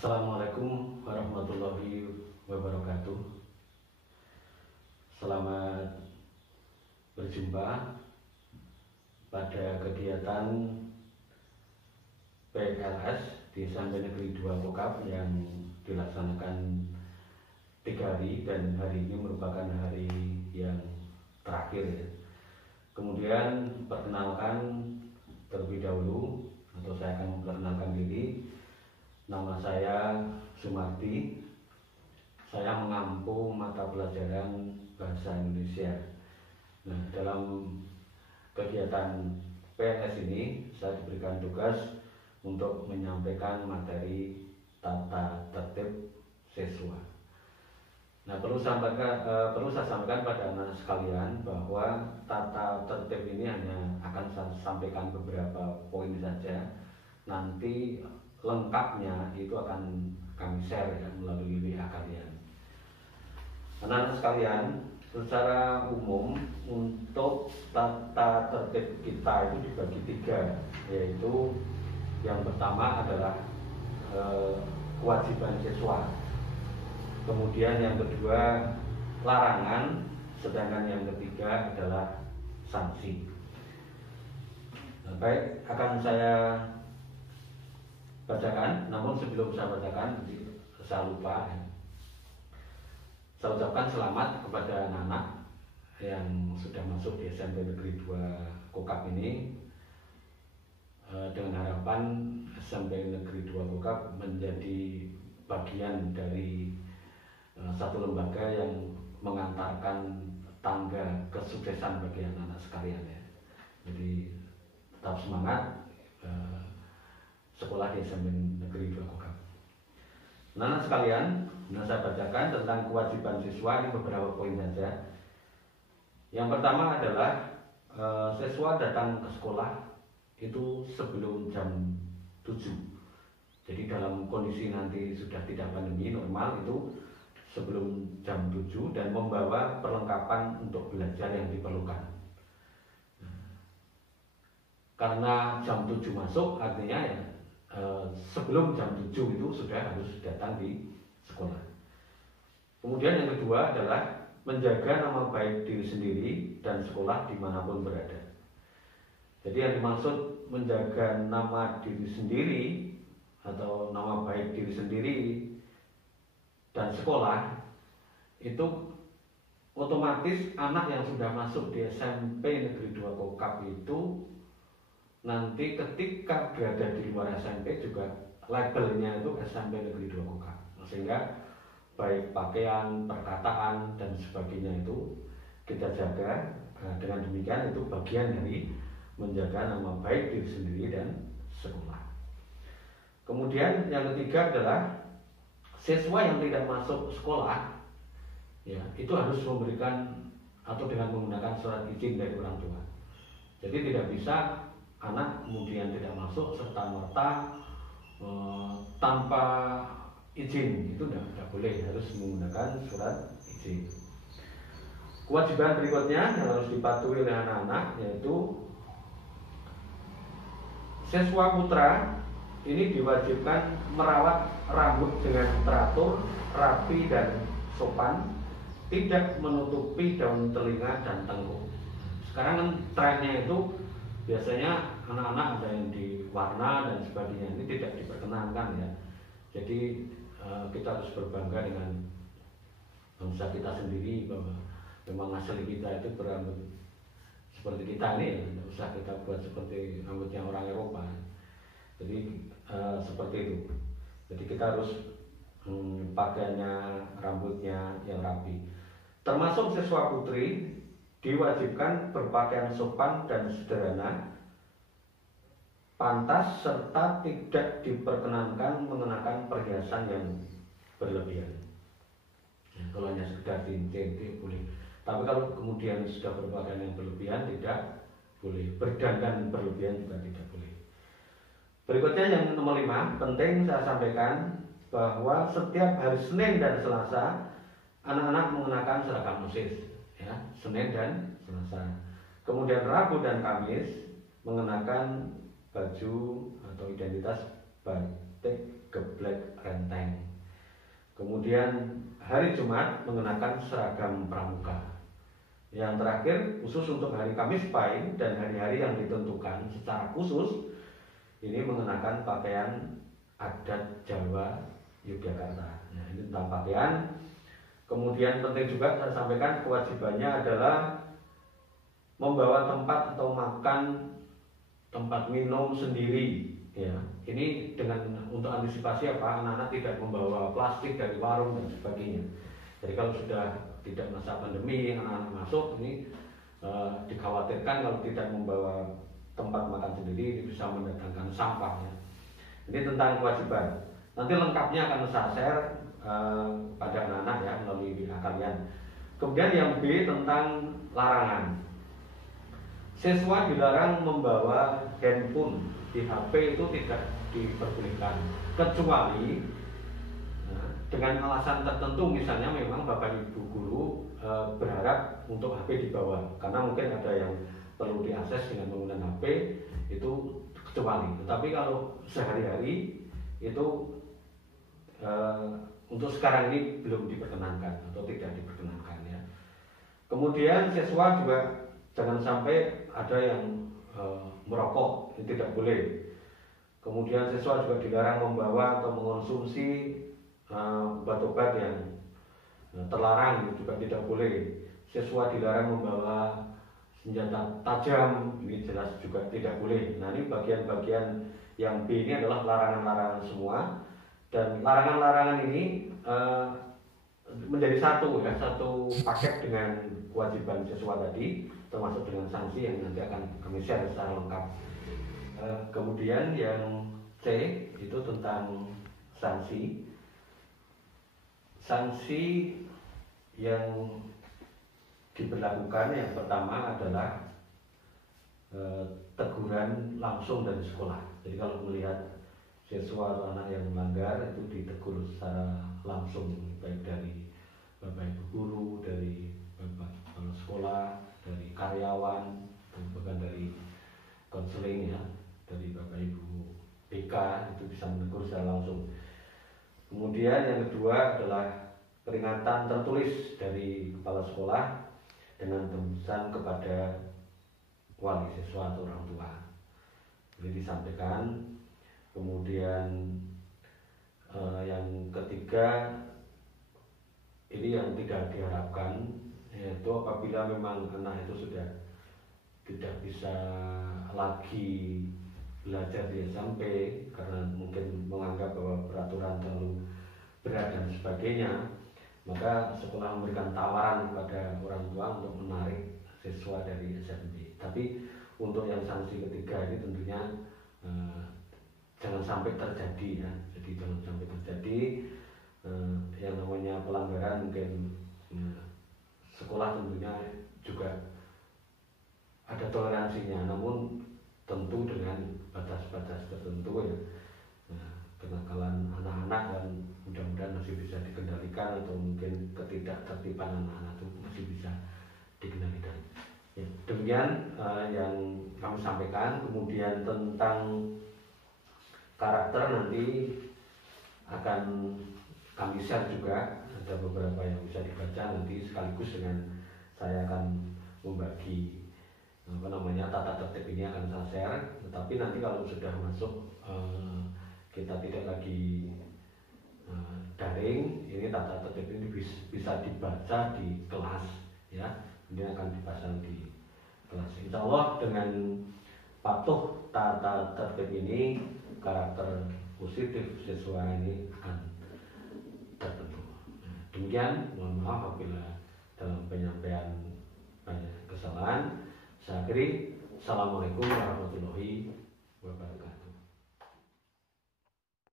Assalamualaikum warahmatullahi wabarakatuh. Selamat berjumpa pada kegiatan PLS di SMP Negeri 2 Kokap yang dilaksanakan 3 hari, dan hari ini merupakan hari yang terakhir ya. Kemudian perkenalkan terlebih dahulu, atau saya akan memperkenalkan diri. Nama saya Sumardi. Saya mengampu mata pelajaran Bahasa Indonesia. Nah, dalam kegiatan PLS ini saya diberikan tugas untuk menyampaikan materi tata tertib siswa. Nah, perlu saya sampaikan pada anak sekalian bahwa tata tertib ini hanya akan saya sampaikan beberapa poin saja. Nanti lengkapnya itu akan kami share ya, melalui WA kalian. Anak-anak sekalian, secara umum untuk tata tertib kita itu dibagi 3, yaitu yang pertama adalah kewajiban siswa, kemudian yang kedua larangan, sedangkan yang ketiga adalah sanksi. Nah, baik, akan saya bacakan, namun sebelum saya bacakan saya lupa. Saya ucapkan selamat kepada anak-anak yang sudah masuk di SMP Negeri 2 Kokap ini, dengan harapan SMP Negeri 2 Kokap menjadi bagian dari satu lembaga yang mengantarkan tangga kesuksesan bagi anak-anak sekalian ya. Jadi tetap semangat sekolah di SMP Negeri 2 Kokap. Anak-anak sekalian, saya bacakan tentang kewajiban siswa, ini beberapa poin saja. Yang pertama adalah siswa datang ke sekolah itu sebelum jam 7. Jadi dalam kondisi nanti sudah tidak pandemi normal itu sebelum jam 7, dan membawa perlengkapan untuk belajar yang diperlukan. Karena jam 7 masuk, artinya ya sebelum jam 7 itu sudah harus datang di sekolah. Kemudian yang kedua adalah menjaga nama baik diri sendiri dan sekolah dimanapun berada. Jadi yang dimaksud menjaga nama diri sendiri atau nama baik diri sendiri dan sekolah itu otomatis anak yang sudah masuk di SMP Negeri 2 Kokap itu nanti ketika berada di luar SMP juga labelnya itu SMP Negeri 2 Kokap, sehingga baik pakaian, perkataan dan sebagainya itu kita jaga. Dengan demikian itu bagian dari menjaga nama baik diri sendiri dan sekolah. Kemudian yang ketiga adalah siswa yang tidak masuk sekolah ya, itu harus memberikan atau dengan menggunakan surat izin dari orang tua. Jadi tidak bisa anak kemudian tidak masuk serta-merta tanpa izin, itu tidak boleh, harus menggunakan surat izin. Kewajiban berikutnya yang harus dipatuhi oleh anak-anak yaitu siswa putra ini diwajibkan merawat rambut dengan teratur, rapi dan sopan, tidak menutupi daun telinga dan tengkuk. Sekarang kan trennya itu biasanya anak-anak ada yang diwarna dan sebagainya, ini tidak diperkenankan ya. Jadi kita harus berbangga dengan bangsa kita sendiri, bahwa memang asli kita itu berambut seperti kita ini ya, tidak usah kita buat seperti rambutnya orang Eropa. Jadi seperti itu. Jadi kita harus pakaiannya, rambutnya yang rapi. Termasuk siswa putri diwajibkan berpakaian sopan dan sederhana, pantas, serta tidak diperkenankan mengenakan perhiasan yang berlebihan. Ya, kalau hanya sekedar cincin boleh, tapi kalau kemudian sudah berpakaian yang berlebihan tidak boleh, berdandan berlebihan juga tidak boleh. Berikutnya yang nomor 5, penting saya sampaikan bahwa setiap hari Senin dan Selasa anak-anak mengenakan seragam OSIS. Ya, Senin dan Selasa. Kemudian Rabu dan Kamis mengenakan baju atau identitas batik geblek renteng. Kemudian hari Jumat mengenakan seragam pramuka. Yang terakhir khusus untuk hari Kamis Pahing dan hari-hari yang ditentukan secara khusus ini mengenakan pakaian adat Jawa Yogyakarta. Nah, ini tentang pakaian. Kemudian penting juga saya sampaikan kewajibannya adalah membawa tempat atau makan, tempat minum sendiri. Ya, ini dengan untuk antisipasi apa, anak-anak tidak membawa plastik dari warung dan sebagainya. Jadi kalau sudah tidak masa pandemi, anak-anak masuk ini dikhawatirkan kalau tidak membawa tempat makan sendiri ini bisa mendatangkan sampah. Ya. Ini tentang kewajiban. Nanti lengkapnya akan saya share pada anak-anak ya melalui WA kalian. Kemudian yang B tentang larangan. Siswa dilarang membawa handphone di HP, itu tidak diperbolehkan kecuali dengan alasan tertentu, misalnya memang Bapak Ibu guru berharap untuk HP dibawa karena mungkin ada yang perlu diakses dengan menggunakan HP, itu kecuali. Tetapi kalau sehari-hari itu untuk sekarang ini belum diperkenankan atau tidak diperkenankan ya. Kemudian siswa juga jangan sampai ada yang merokok, ini tidak boleh. Kemudian siswa juga dilarang membawa atau mengonsumsi obat-obat yang terlarang, ini juga tidak boleh. Siswa dilarang membawa senjata tajam, ini jelas juga tidak boleh. Nah, ini bagian-bagian yang B ini adalah larangan-larangan semua. Dan larangan-larangan ini menjadi satu paket dengan kewajiban siswa tadi, termasuk dengan sanksi yang nanti akan kami share secara lengkap. Kemudian yang C itu tentang sanksi. Sanksi yang diberlakukan yang pertama adalah teguran langsung dari sekolah. Jadi kalau melihat siswa atau anak yang melanggar itu ditegur secara langsung, baik dari Bapak Ibu guru, dari Bapak kepala sekolah, dari karyawan, dan bahkan dari konseling ya, dari Bapak Ibu BK itu bisa menegur secara langsung. Kemudian yang kedua adalah peringatan tertulis dari kepala sekolah dengan tembusan kepada wali siswa atau orang tua. Jadi disampaikan. Kemudian yang ketiga ini yang tidak diharapkan, yaitu apabila memang anak itu sudah tidak bisa lagi belajar di SMP karena mungkin menganggap bahwa peraturan terlalu berat dan sebagainya, maka sekolah memberikan tawaran kepada orang tua untuk menarik siswa dari SMP. Tapi untuk yang sanksi ketiga ini tentunya jangan sampai terjadi ya. Jadi jangan sampai terjadi yang namanya pelanggaran. Mungkin sekolah tentunya juga ada toleransinya, namun tentu dengan batas-batas tertentu ya. Kenakalan anak-anak dan mudah-mudahan masih bisa dikendalikan, atau mungkin ketidaktertiban anak-anak itu masih bisa dikendalikan. Ya, demikian yang kami sampaikan. Kemudian tentang karakter nanti akan kami share juga, ada beberapa yang bisa dibaca nanti sekaligus dengan saya akan membagi tata tertib ini akan saya share. Tetapi nanti kalau sudah masuk kita tidak lagi daring, ini tata tertib ini bisa dibaca di kelas ya, ini akan dipasang di kelas. Insya Allah dengan patuh tata tertib ini karakter positif siswa ini akan terbentuk. Demikian, mohon maaf apabila dalam penyampaian banyak kesalahan. Saya akhiri. Assalamualaikum warahmatullahi wabarakatuh.